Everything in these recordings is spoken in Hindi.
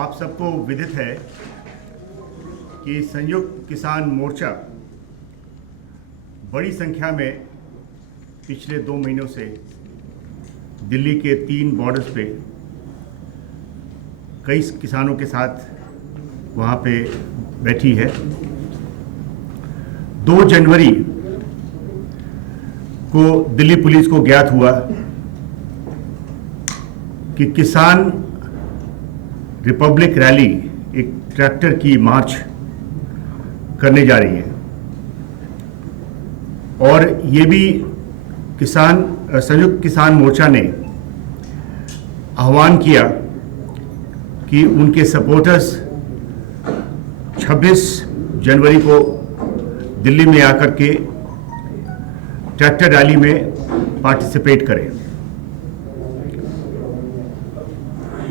आप सबको विदित है कि संयुक्त किसान मोर्चा बड़ी संख्या में पिछले 2 महीनों से दिल्ली के 3 बॉर्डर्स पे कई किसानों के साथ वहाँ पे बैठी है। 2 जनवरी को दिल्ली पुलिस को ज्ञात हुआ कि किसान रिपब्लिक रैली एक ट्रैक्टर की मार्च करने जा रही है और ये भी संयुक्त किसान मोर्चा ने आह्वान किया कि उनके सपोर्टर्स 26 जनवरी को दिल्ली में आकर के ट्रैक्टर रैली में पार्टिसिपेट करें।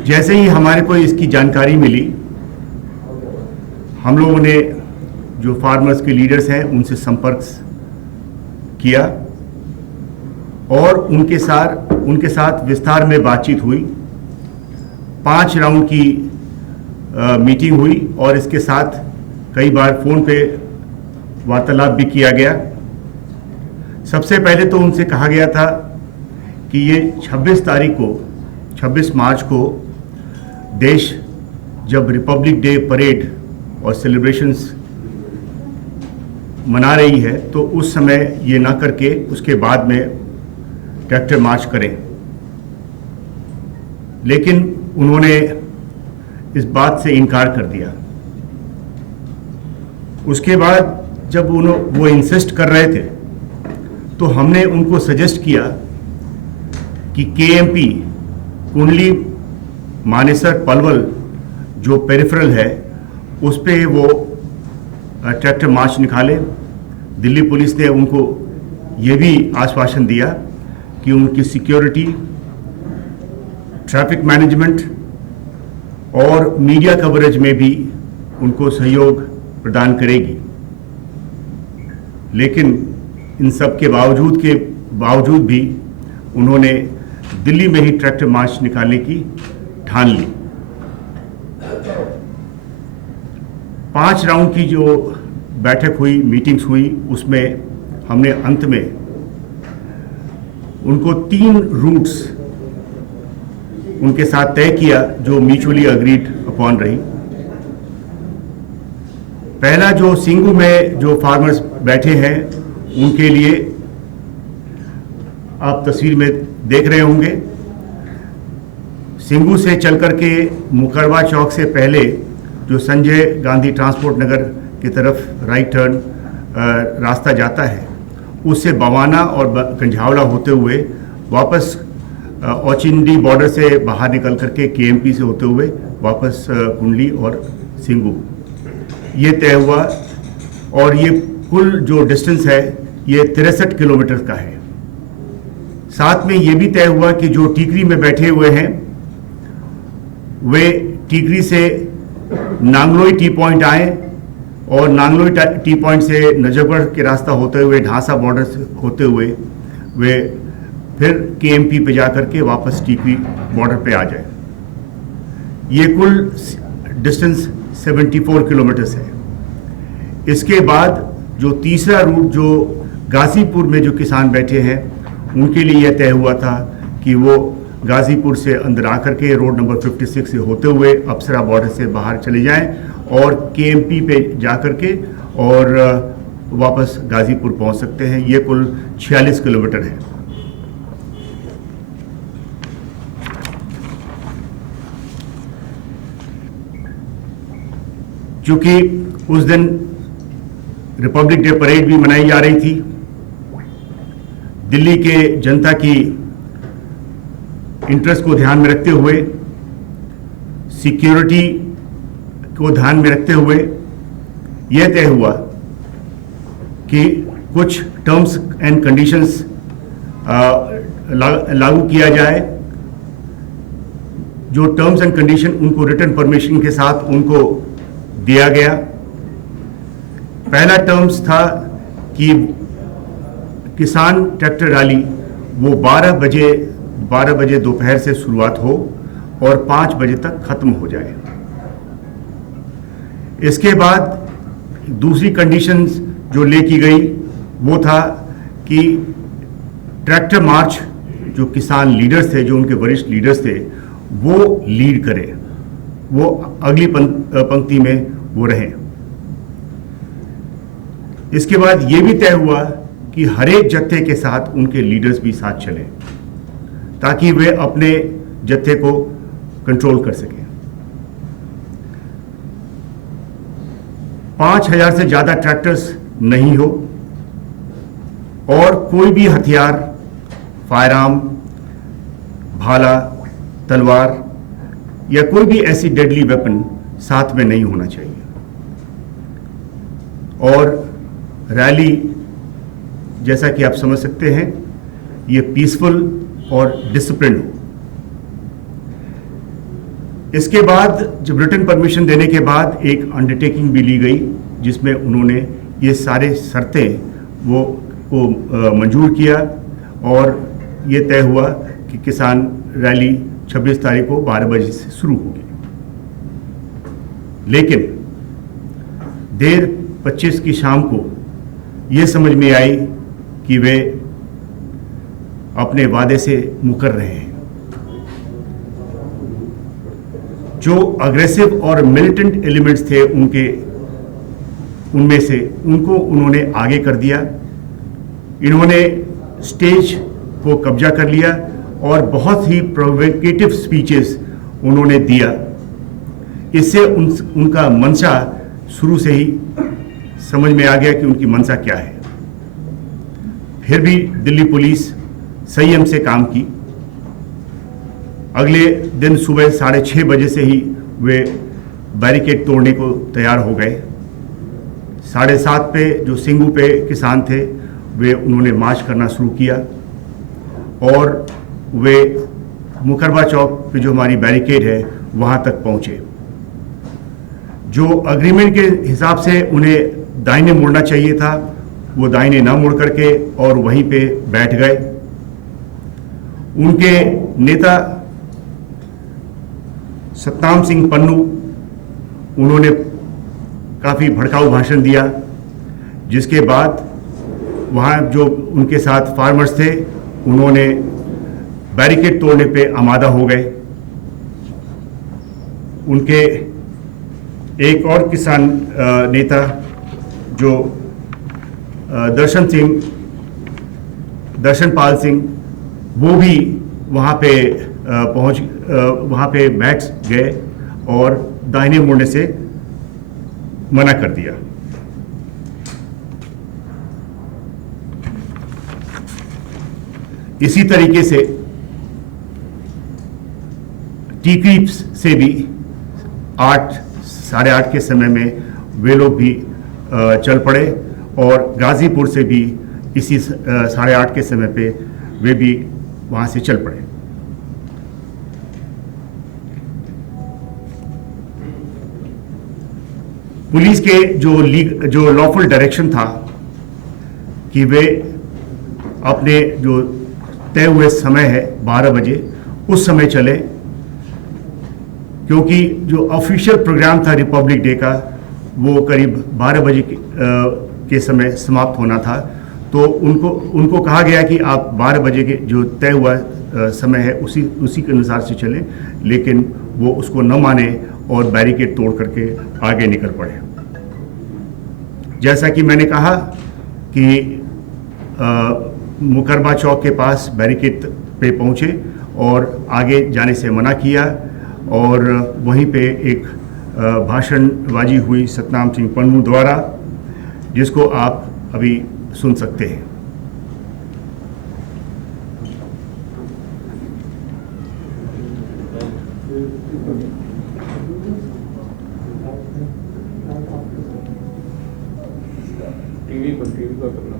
जैसे ही हमारे को इसकी जानकारी मिली, हम लोगों ने जो फार्मर्स के लीडर्स हैं उनसे संपर्क किया और उनके साथ विस्तार में बातचीत हुई। 5 राउंड की मीटिंग हुई और इसके साथ कई बार फ़ोन पे वार्तालाप भी किया गया। सबसे पहले तो उनसे कहा गया था कि ये 26 मार्च को देश जब रिपब्लिक डे परेड और सेलिब्रेशंस मना रही है तो उस समय ये ना करके उसके बाद में ट्रैक्टर मार्च करें, लेकिन उन्होंने इस बात से इनकार कर दिया। उसके बाद जब वो इंसिस्ट कर रहे थे तो हमने उनको सजेस्ट किया कि केएमपी कुंडली मानेसर पलवल जो पेरिफेरल है उस पे वो ट्रैक्टर मार्च निकाले। दिल्ली पुलिस ने उनको ये भी आश्वासन दिया कि उनकी सिक्योरिटी, ट्रैफिक मैनेजमेंट और मीडिया कवरेज में भी उनको सहयोग प्रदान करेगी। लेकिन इन सब के बावजूद भी उन्होंने दिल्ली में ही ट्रैक्टर मार्च निकालने की ठान ली। 5 राउंड की जो बैठक हुई, मीटिंग्स हुई, उसमें हमने अंत में उनको 3 रूट्स उनके साथ तय किया जो म्यूचुअली अग्रीड अपॉन रही। पहला जो सिंगू में जो फार्मर्स बैठे हैं उनके लिए आप तस्वीर में देख रहे होंगे, सिंगू से चल करके मुकरवा चौक से पहले जो संजय गांधी ट्रांसपोर्ट नगर की तरफ राइट टर्न रास्ता जाता है, उससे बवाना और कंझावड़ा होते हुए वापस औचिंडी बॉर्डर से बाहर निकल करके केएमपी से होते हुए वापस कुंडली और सिंगू ये तय हुआ। और ये कुल जो डिस्टेंस है ये 63 किलोमीटर का है। साथ में ये भी तय हुआ कि जो टीकरी में बैठे हुए हैं वे टीकरी से नांगलोई टी पॉइंट आए और नांगलोई टी पॉइंट से नजफगढ़ के रास्ता होते हुए ढांसा बॉर्डर से होते हुए वे फिर केएमपी पे जाकर के वापस टीकरी बॉर्डर पे आ जाए। ये कुल डिस्टेंस 74 किलोमीटर्स है। इसके बाद जो तीसरा रूट जो गाजीपुर में जो किसान बैठे हैं उनके लिए यह तय हुआ था कि वो गाजीपुर से अंदर आकर के रोड नंबर 56 से होते हुए अप्सरा बॉर्डर से बाहर चले जाएं और केएमपी पे जाकर के और वापस गाजीपुर पहुंच सकते हैं। ये कुल 46 किलोमीटर है। क्योंकि उस दिन रिपब्लिक डे परेड भी मनाई जा रही थी, दिल्ली के जनता की इंटरेस्ट को ध्यान में रखते हुए, सिक्योरिटी को ध्यान में रखते हुए यह तय हुआ कि कुछ टर्म्स एंड कंडीशंस लागू किया जाए। जो टर्म्स एंड कंडीशन उनको रिटन परमिशन के साथ उनको दिया गया। पहला टर्म्स था कि किसान ट्रैक्टर रैली वो 12 बजे दोपहर से शुरुआत हो और 5 बजे तक खत्म हो जाए। इसके बाद दूसरी कंडीशन जो ले की गई वो था कि ट्रैक्टर मार्च जो किसान लीडर्स थे, जो उनके वरिष्ठ लीडर्स थे, वो लीड करें, वो अगली पंक्ति में वो रहें। इसके बाद ये भी तय हुआ कि हर एक जत्थे के साथ उनके लीडर्स भी साथ चलें ताकि वे अपने जत्थे को कंट्रोल कर सकें। 5,000 से ज्यादा ट्रैक्टर्स नहीं हो और कोई भी हथियार, फायरआर्म, भाला, तलवार या कोई भी ऐसी डेडली वेपन साथ में नहीं होना चाहिए और रैली, जैसा कि आप समझ सकते हैं, ये पीसफुल और डिसिप्लिन हो। इसके बाद जब रिटन परमिशन देने के बाद एक अंडरटेकिंग भी ली गई जिसमें उन्होंने ये सारे शर्तें को मंजूर किया और ये तय हुआ कि किसान रैली 26 तारीख को 12 बजे से शुरू होगी। लेकिन देर 25 की शाम को ये समझ में आई कि वे अपने वादे से मुकर रहे हैं। जो अग्रेसिव और मिलिटेंट एलिमेंट्स थे उनमें से उनको उन्होंने आगे कर दिया। इन्होंने स्टेज को कब्जा कर लिया और बहुत ही प्रोवोकेटिव स्पीचेस उन्होंने दिया। इससे उनका मंशा शुरू से ही समझ में आ गया कि उनकी मंशा क्या है। फिर भी दिल्ली पुलिस संयम से काम की। अगले दिन सुबह 6:30 बजे से ही वे बैरिकेड तोड़ने को तैयार हो गए। 7:30 पे जो सिंगू पे किसान थे वे उन्होंने मार्च करना शुरू किया और वे मुकरबा चौक पे जो हमारी बैरिकेड है वहाँ तक पहुँचे। जो अग्रीमेंट के हिसाब से उन्हें दाहिने मुड़ना चाहिए था वो दाहिने ना मुड़ करके और वहीं पे बैठ गए। उनके नेता सतनाम सिंह पन्नू, उन्होंने काफ़ी भड़काऊ भाषण दिया, जिसके बाद वहाँ जो उनके साथ फार्मर्स थे उन्होंने बैरिकेड तोड़ने पे आमादा हो गए। उनके एक और किसान नेता जो दर्शनपाल सिंह, वो भी वहाँ पे बैठ गए और दाहिने मुड़ने से मना कर दिया। इसी तरीके से टीकरी से भी 8, साढ़े 8 के समय में वे लोग भी चल पड़े और गाजीपुर से भी इसी 8:30 के समय पे वे भी वहाँ से चल पड़े। पुलिस के जो लॉफुल डायरेक्शन था कि वे अपने जो तय हुए समय है 12 बजे उस समय चले, क्योंकि जो ऑफिशियल प्रोग्राम था रिपब्लिक डे का वो करीब 12 बजे के समय समाप्त होना था। तो उनको कहा गया कि आप 12 बजे के जो तय हुआ समय है उसी के अनुसार से चलें, लेकिन वो उसको न माने और बैरिकेड तोड़ करके आगे निकल पड़े। जैसा कि मैंने कहा कि मुकरबा चौक के पास बैरिकेड पे पहुँचे और आगे जाने से मना किया और वहीं पे एक भाषणबाजी हुई सतनाम सिंह पन्नू द्वारा, जिसको आप अभी सुन सकते हैं। टीवी पर करना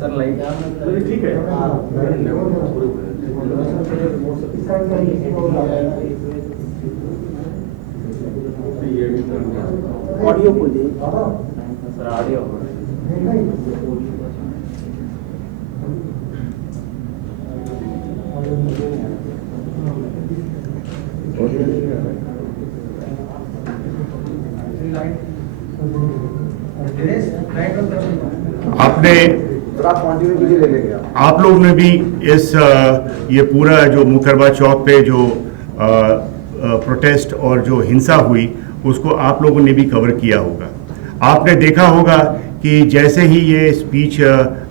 सर, लाइट ठीक है। ऑडियो खोलिए सर, ऑडियो आपने आप लोग ने भी इस ये पूरा जो मुकरबा चौक पे जो प्रोटेस्ट और जो हिंसा हुई उसको आप लोगों ने भी कवर किया होगा। आपने देखा होगा कि जैसे ही ये स्पीच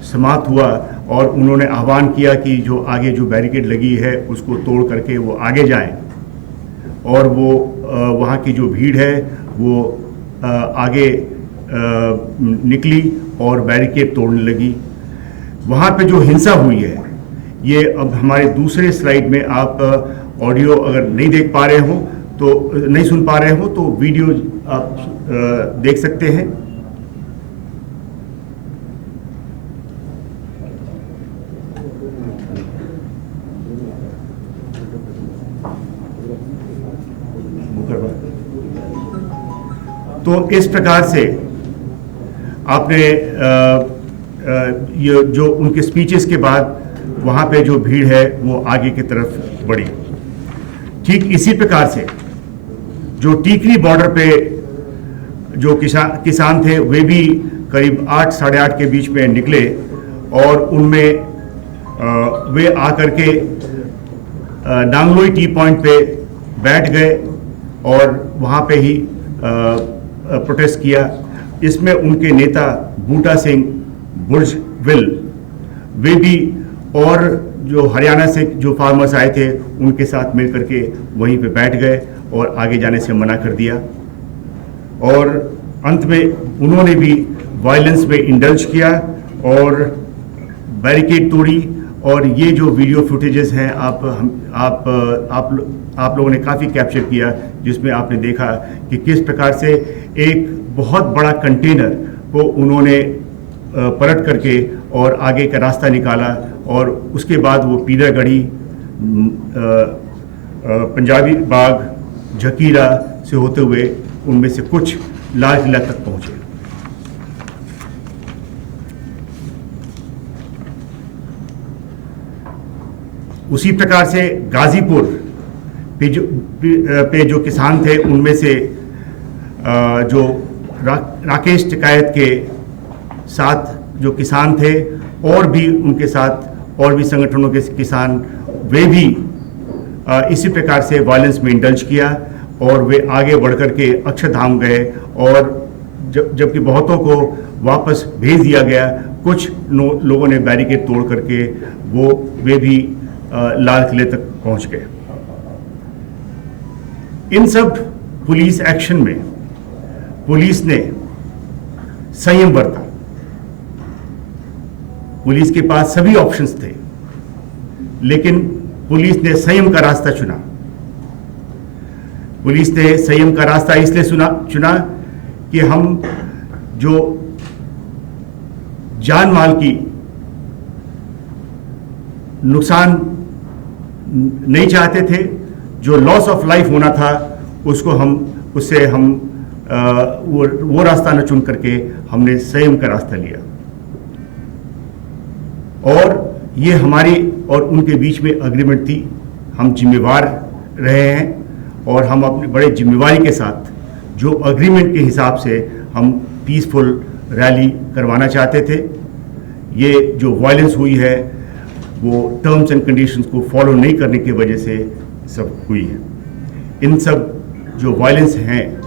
समाप्त हुआ और उन्होंने आह्वान किया कि जो आगे जो बैरिकेड लगी है उसको तोड़ करके वो आगे जाएं और वो वहाँ की जो भीड़ है वो आगे निकली और बैरिकेड तोड़ने लगी। वहाँ पे जो हिंसा हुई है ये अब हमारे दूसरे स्लाइड में आप ऑडियो अगर नहीं देख पा रहे हो तो नहीं सुन पा रहे हो तो वीडियो आप देख सकते हैं। तो इस प्रकार से आपने ये जो उनके स्पीचेस के बाद वहाँ पे जो भीड़ है वो आगे की तरफ बढ़ी। ठीक इसी प्रकार से जो टीकरी बॉर्डर पे जो किसान थे वे भी करीब 8 साढ़े 8 के बीच में निकले और उनमें वे आकर के नांगलोई टी पॉइंट पे बैठ गए और वहाँ पे ही प्रोटेस्ट किया। इसमें उनके नेता बूटा सिंह बुर्जविल वे भी और जो हरियाणा से जो फार्मर्स आए थे उनके साथ मिलकर के वहीं पे बैठ गए और आगे जाने से मना कर दिया और अंत में उन्होंने भी वायलेंस में इंडल्ज किया और बैरिकेड तोड़ी। और ये जो वीडियो फुटेजेस हैं आप लोगों ने काफ़ी कैप्चर किया जिसमें आपने देखा कि किस प्रकार से एक बहुत बड़ा कंटेनर को उन्होंने पलट करके और आगे का रास्ता निकाला और उसके बाद वो पीरागढ़ी, पंजाबी बाग, झकीरा से होते हुए उनमें से कुछ लाल किला तक पहुँचे। उसी प्रकार से गाजीपुर पे जो किसान थे उनमें से जो राकेश टिकायत के साथ जो किसान थे और भी उनके साथ और भी संगठनों के किसान वे भी इसी प्रकार से वायलेंस में इंडल्ज किया और वे आगे बढ़ कर के अक्षरधाम गए और जबकि बहुतों को वापस भेज दिया गया, कुछ लोगों ने बैरिकेड तोड़ करके वे भी लाल किले तक पहुंच गए। इन सब पुलिस एक्शन में पुलिस ने संयम बरता। पुलिस के पास सभी ऑप्शंस थे लेकिन पुलिस ने संयम का रास्ता चुना। पुलिस ने संयम का रास्ता इसलिए चुना कि हम जो जान माल की नुकसान नहीं चाहते थे, जो लॉस ऑफ लाइफ होना था उससे हम वो रास्ता न चुन करके हमने संयम का रास्ता लिया और ये हमारी और उनके बीच में अग्रीमेंट थी। हम जिम्मेवार रहे हैं और हम अपने बड़े जिम्मेवारी के साथ जो अग्रीमेंट के हिसाब से हम पीसफुल रैली करवाना चाहते थे। ये जो वायलेंस हुई है वो टर्म्स एंड कंडीशंस को फॉलो नहीं करने की वजह से सब हुई है। इन सब जो वायलेंस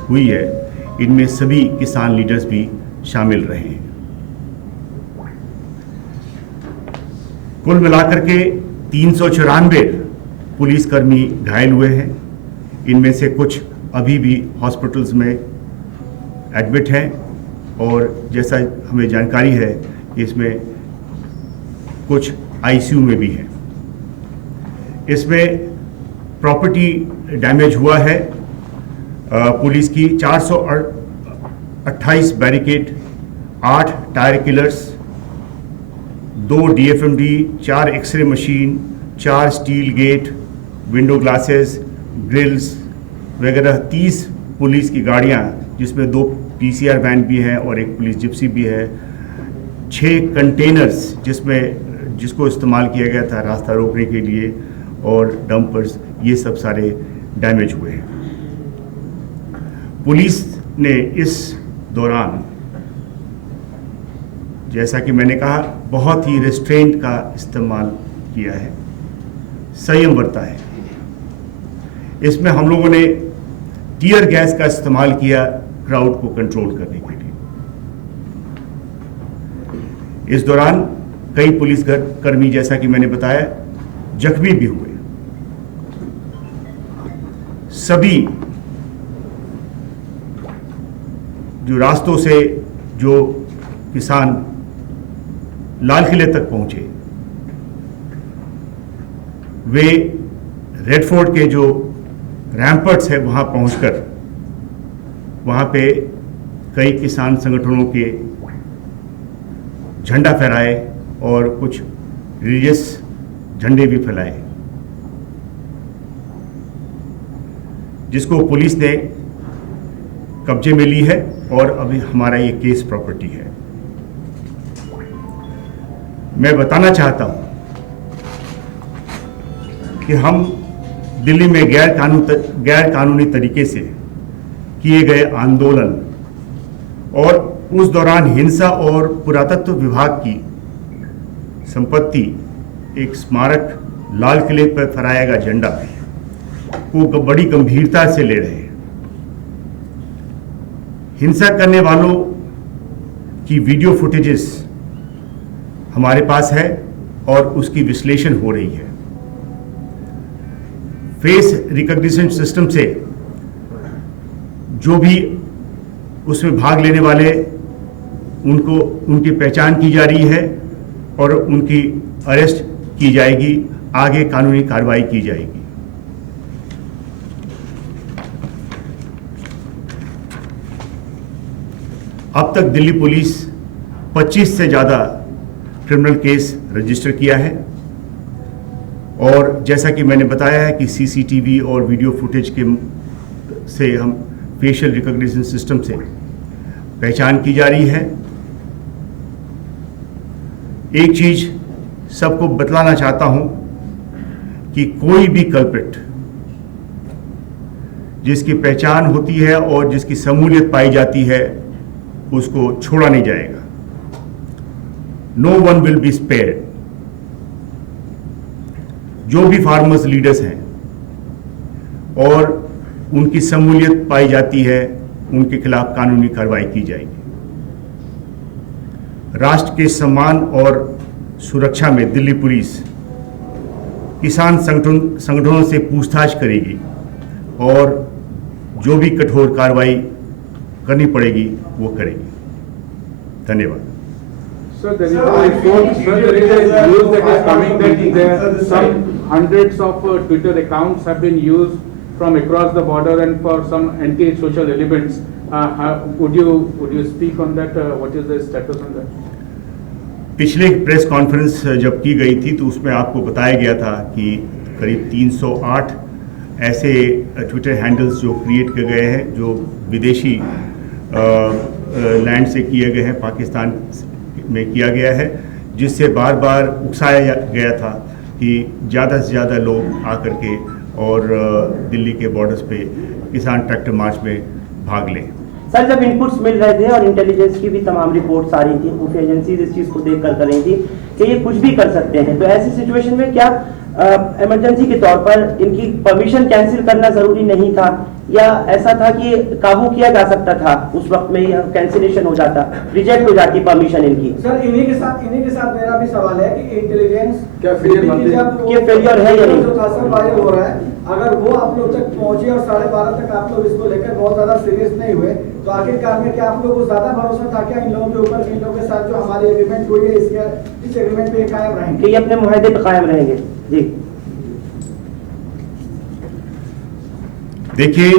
हुई है इनमें सभी किसान लीडर्स भी शामिल रहे हैं। कुल मिलाकर के 394 पुलिसकर्मी घायल हुए हैं। इनमें से कुछ अभी भी हॉस्पिटल्स में एडमिट हैं और जैसा हमें जानकारी है इसमें कुछ आईसीयू में भी हैं। इसमें प्रॉपर्टी डैमेज हुआ है पुलिस की 428 barricade, 8 tyre killers, 2 DFMD, 4 X ray machine, 4 steel gate, window glasses, grills वगैरह 30 पुलिस की गाड़ियां जिसमें 2 PCR वैन भी हैं और 1 पुलिस जिप्सी भी है, 6 कंटेनर्स जिसको इस्तेमाल किया गया था रास्ता रोकने के लिए और डंपर्स, ये सब सारे डैमेज हुए हैं। पुलिस ने इस दौरान जैसा कि मैंने कहा, बहुत ही रेस्ट्रेंट का इस्तेमाल किया है, संयम बरता है। इसमें हम लोगों ने टीयर गैस का इस्तेमाल किया क्राउड को कंट्रोल करने के लिए। इस दौरान कई पुलिसकर्मी, जैसा कि मैंने बताया, जख्मी भी हुए। सभी जो रास्तों से जो किसान लाल किले तक पहुंचे, वे रेड फोर्ट के जो रैम्पर्ट्स है वहां पहुंचकर वहां पे कई किसान संगठनों के झंडा फहराए और कुछ रिलीजियस झंडे भी फैलाए, जिसको पुलिस ने कब्जे में ली है और अभी हमारा ये केस प्रॉपर्टी है। मैं बताना चाहता हूं कि हम दिल्ली में गैर कानूनी तरीके से किए गए आंदोलन और उस दौरान हिंसा और पुरातत्व विभाग की संपत्ति, एक स्मारक लाल किले पर फहराया गया झंडा को बड़ी गंभीरता से ले रहे हैं। हिंसा करने वालों की वीडियो फुटेजेस हमारे पास है और उसकी विश्लेषण हो रही है। फेस रिकॉग्निशन सिस्टम से जो भी उसमें भाग लेने वाले उनकी पहचान की जा रही है और उनकी अरेस्ट की जाएगी, आगे कानूनी कार्रवाई की जाएगी। अब तक दिल्ली पुलिस 25 से ज़्यादा क्रिमिनल केस रजिस्टर किया है और जैसा कि मैंने बताया है कि सीसीटीवी और वीडियो फुटेज से हम फेशियल रिकॉग्निशन सिस्टम से पहचान की जा रही है। एक चीज सबको बतलाना चाहता हूं कि कोई भी कल्प्रिट जिसकी पहचान होती है और जिसकी शमूलियत पाई जाती है उसको छोड़ा नहीं जाएगा। No one will be spared. जो भी फार्मर्स लीडर्स हैं और उनकी शमूलियत पाई जाती है उनके खिलाफ कानूनी कार्रवाई की जाएगी। राष्ट्र के सम्मान और सुरक्षा में दिल्ली पुलिस किसान संगठनों से पूछताछ करेगी और जो भी कठोर कार्रवाई करनी पड़ेगी वो करेगी। धन्यवाद। Sir, there is a report, sir, there is a news that is coming that there some hundreds of Twitter accounts have been used from across the border and for some anti-social elements. Would you speak on that? What is the status on that? पिछले प्रेस कॉन्फ्रेंस जब की गई थी तो उसमें आपको बताया गया था कि करीब 308 ऐसे ट्विटर हैंडल्स जो क्रिएट किए गए हैं जो विदेशी लैंड से किए गए हैं, पाकिस्तान में किया गया है, जिससे बार बार उकसाया गया था कि ज़्यादा से ज़्यादा लोग आकर के और दिल्ली के बॉर्डर्स पे किसान ट्रैक्टर मार्च में भाग लें। सर, जब इनपुट्स मिल रहे थे और इंटेलिजेंस की भी तमाम रिपोर्ट्स आ रही थी, खुफिया एजेंसीज इस चीज़ को देख कर रही थी कि ये कुछ भी कर सकते हैं, तो ऐसी सिचुएशन में क्या इमरजेंसी के तौर पर इनकी परमिशन कैंसिल करना जरूरी नहीं था या ऐसा था कि काबू किया जा सकता था, उस वक्त में यह कैंसिलेशन हो जाता, रिजेक्ट हो जाती परमिशन इनकी? सर, इन्हीं के साथ मेरा भी सवाल है कि इंटेलिजेंस क्या फेलियर है या नहीं? जो ट्रांसफर वायरल हो रहा है, अगर वो आप लोग तक पहुंचे और 12:30 तक आप लोग इसको लेकर बहुत ज्यादा सीरियस नहीं हुए, तो आखिरकार में क्या आप लोगों को ज्यादा भरोसा था क्या इन लोगों के ऊपर, इन लोगों के साथ जो हमारी एग्रीमेंट हुई है इस एग्रीमेंट पे कायम रहेंगे? ये अपने मुआहदे पे कायम रहेंगे। जी देखिए,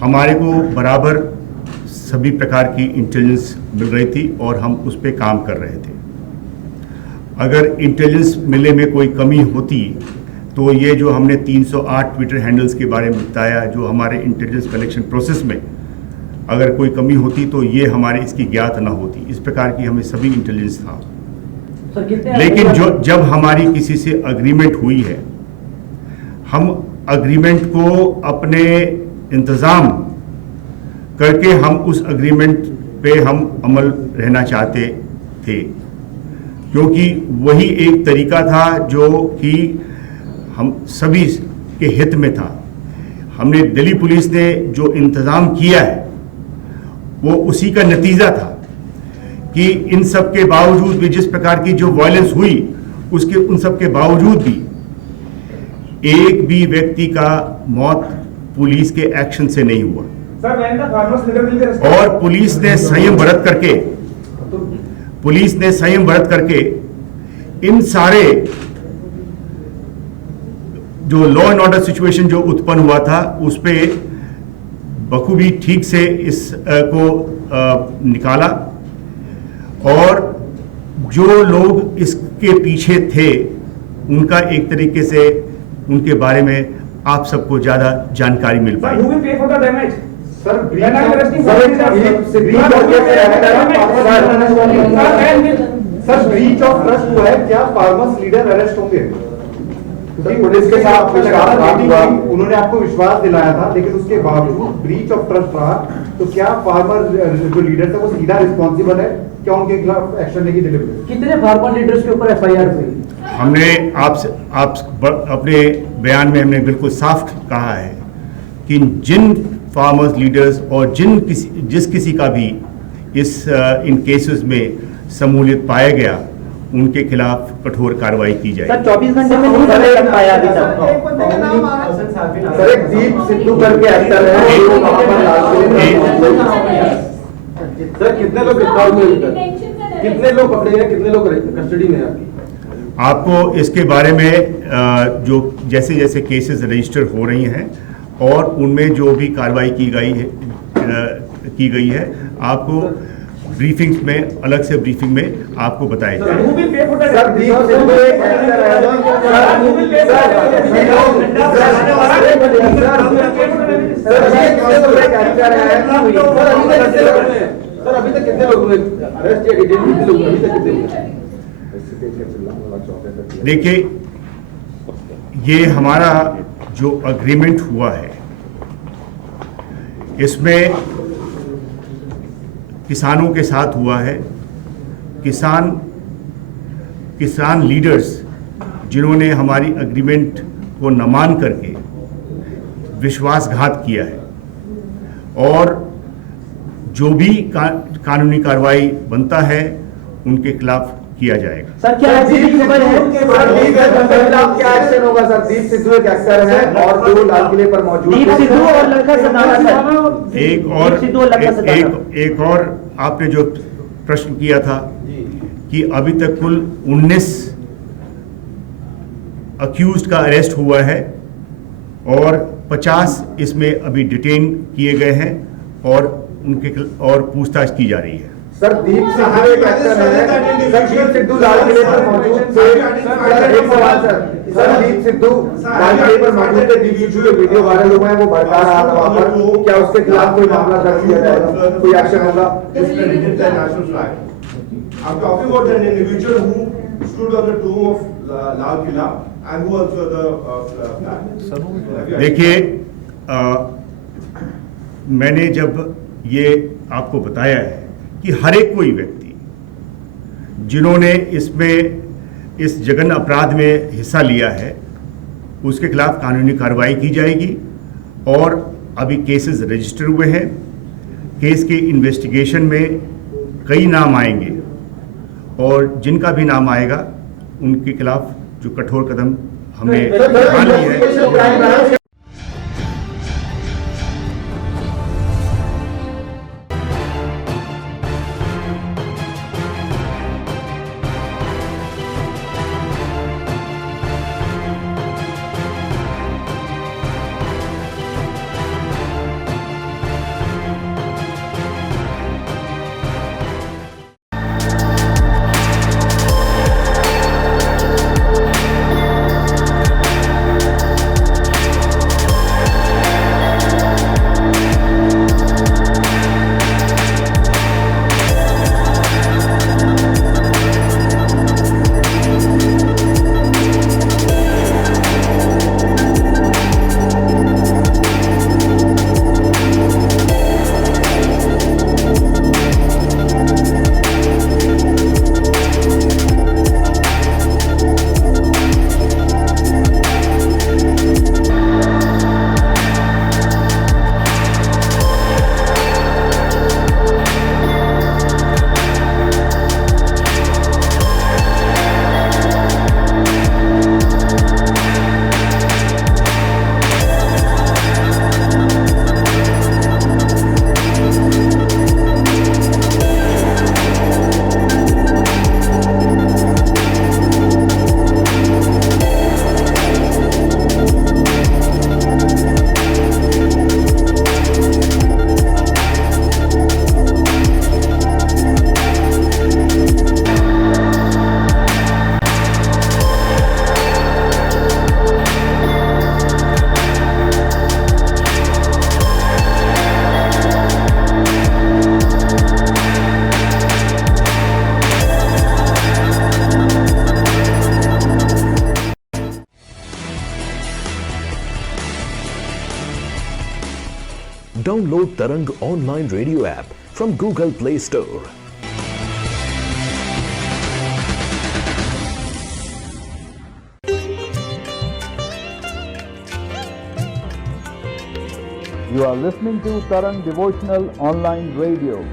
हमारे को बराबर सभी प्रकार की इंटेलिजेंस मिल रही थी और हम उस पर काम कर रहे थे। अगर इंटेलिजेंस मिलने में कोई कमी होती तो ये जो हमने 308 ट्विटर हैंडल्स के बारे में बताया, जो हमारे इंटेलिजेंस कलेक्शन प्रोसेस में अगर कोई कमी होती तो ये हमारे इसकी ज्ञात ना होती। इस प्रकार की हमें सभी इंटेलिजेंस था। लेकिन जब हमारी किसी से अग्रीमेंट हुई है, हम अग्रीमेंट को अपने इंतज़ाम करके हम उस अग्रीमेंट पे हम अमल रहना चाहते थे, क्योंकि वही एक तरीका था जो कि हम सभी के हित में था। हमने दिल्ली पुलिस ने जो इंतज़ाम किया है वो उसी का नतीजा था कि इन सब के बावजूद भी, जिस प्रकार की जो वायलेंस हुई उसके उन सब के बावजूद भी एक भी व्यक्ति का मौत पुलिस के एक्शन से नहीं हुआ। और पुलिस ने संयम बरत करके इन सारे जो लॉ एंड ऑर्डर सिचुएशन जो उत्पन्न हुआ था उस पे बखूबी ठीक से इस को निकाला, और जो लोग इसके पीछे थे उनका एक तरीके से उनके बारे में आप सबको ज्यादा जानकारी मिल पाई। सर ब्रीच ऑफ ट्रस्ट हुआ है, क्या फार्मर्स लीडर अरेस्ट होंगे? पुलिस के साथ उन्होंने आपको विश्वास दिलाया था, लेकिन उसके बावजूद ब्रीच ऑफ ट्रस्ट रहा, तो क्या फार्मर जो लीडर थे वो सीधा रिस्पॉन्सिबल है? क्या उनके खिलाफ एक्शन लेगी दिल्ली पुलिस? कितने फार्मर लीडर्स के ऊपर एफआईआर हुई? हमने अपने बयान में हमने बिल्कुल साफ कहा है कि जिन फार्मर्स लीडर्स और जिस किसी का भी इन केसेस में शमूलियत पाया गया उनके खिलाफ कठोर कार्रवाई की जाएगी। सर 24 घंटे में नहीं कर पाया अभी तक। सर एक दीप सिद्धू करके एक्टर है, वो वहां पर सर कितने लोग गिरफ्तार हुए? कितने लोग पकड़े गए, कितने लोग कस्टडी में है? आपको इसके बारे में जो जैसे जैसे केसेस रजिस्टर हो रही हैं और उनमें जो भी कार्रवाई की गई है आपको ब्रीफिंग्स में, अलग से ब्रीफिंग में आपको बताया जाएगा। सर दीप सिद्धू एक एक्टर है। सर अभी तक कितने लोग अरेस्ट या डिटेन कितने लोग अभी तक कितने हुए? देखिए, ये हमारा जो अग्रीमेंट हुआ है इसमें किसानों के साथ हुआ है। किसान लीडर्स जिन्होंने हमारी एग्रीमेंट को न मान करके विश्वासघात किया है, और जो भी कानूनी कार्रवाई बनता है उनके खिलाफ किया जाएगा। सर क्या क्या एक्शन होगा? सर दीप सिद्धू एक एक्टर है और जो लाल किले पर मौजूद दीप सिद्धू और लड़का सदाना एक और आपने जो प्रश्न किया था कि अभी तक कुल 19 अक्यूज्ड का अरेस्ट हुआ है और 50 इसमें अभी डिटेन किए गए हैं और पूछताछ की जा रही है। सर दीप सिद्धू एक एक्टर है, सर दीप सिद्धू लाल किले पर मौजूद थे। एक सवाल सर दीप सिद्धू लाल किले पर मौजूद थे, दीप सिद्धू के वीडियो वायरल हुआ है, वो भड़का रहा था वहां पर, क्या उसके खिलाफ कोई मामला दर्ज किया जाएगा, कोई एक्शन होगा? I'm talking about an individual who stood on the tomb of Lal Killa and who also the flag. देखिए, मैंने जब ये आपको बताया है कि हर एक कोई व्यक्ति जिन्होंने इस जघन्य अपराध में हिस्सा लिया है उसके खिलाफ कानूनी कार्रवाई की जाएगी, और अभी केसेस रजिस्टर हुए हैं। केस के इन्वेस्टिगेशन में कई नाम आएंगे और जिनका भी नाम आएगा उनके खिलाफ जो कठोर कदम हमने मान ली है। Download Tarang online radio app from Google Play Store. You are listening to Tarang Devotional Online Radio.